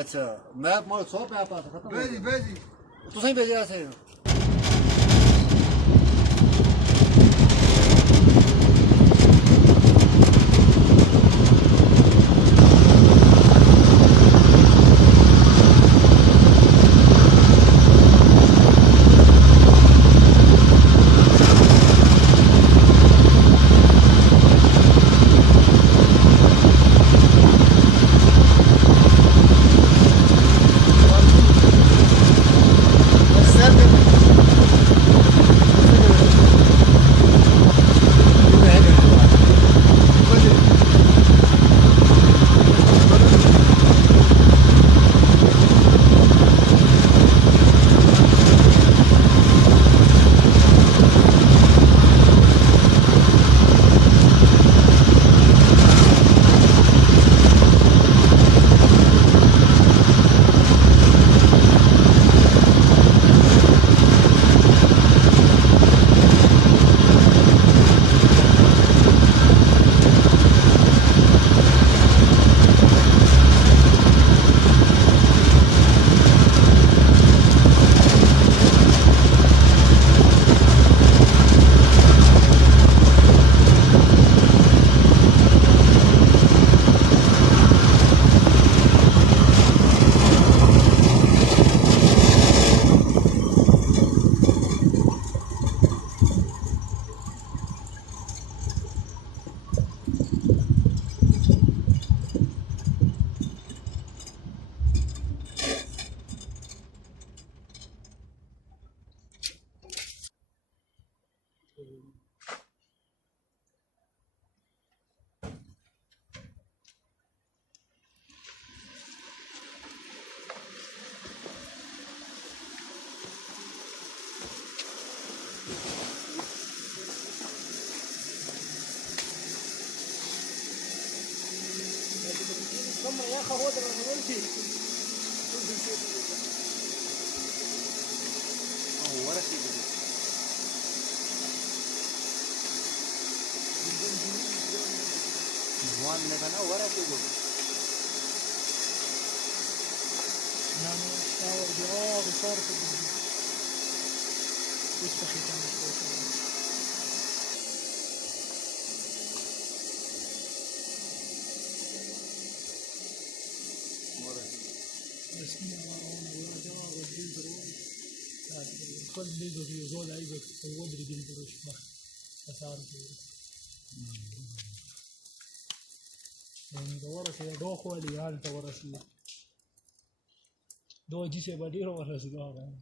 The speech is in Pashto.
अच्छा मैप मोड़ 100 पे आप खत्म भेजी भेजी तुसें भेजा से يا اخي هو ده المنشي ولا شيء جوان ने कहा वरा के गो نعم شاور جواب صار في يستخدم بسم الله ولا جواب الجلد كل بيجو في زول عيبك ودري جلد روش ما أثار يعني دورة كده دو خوالي يعني دورة سيا دو جيسي بديرو ولا سيا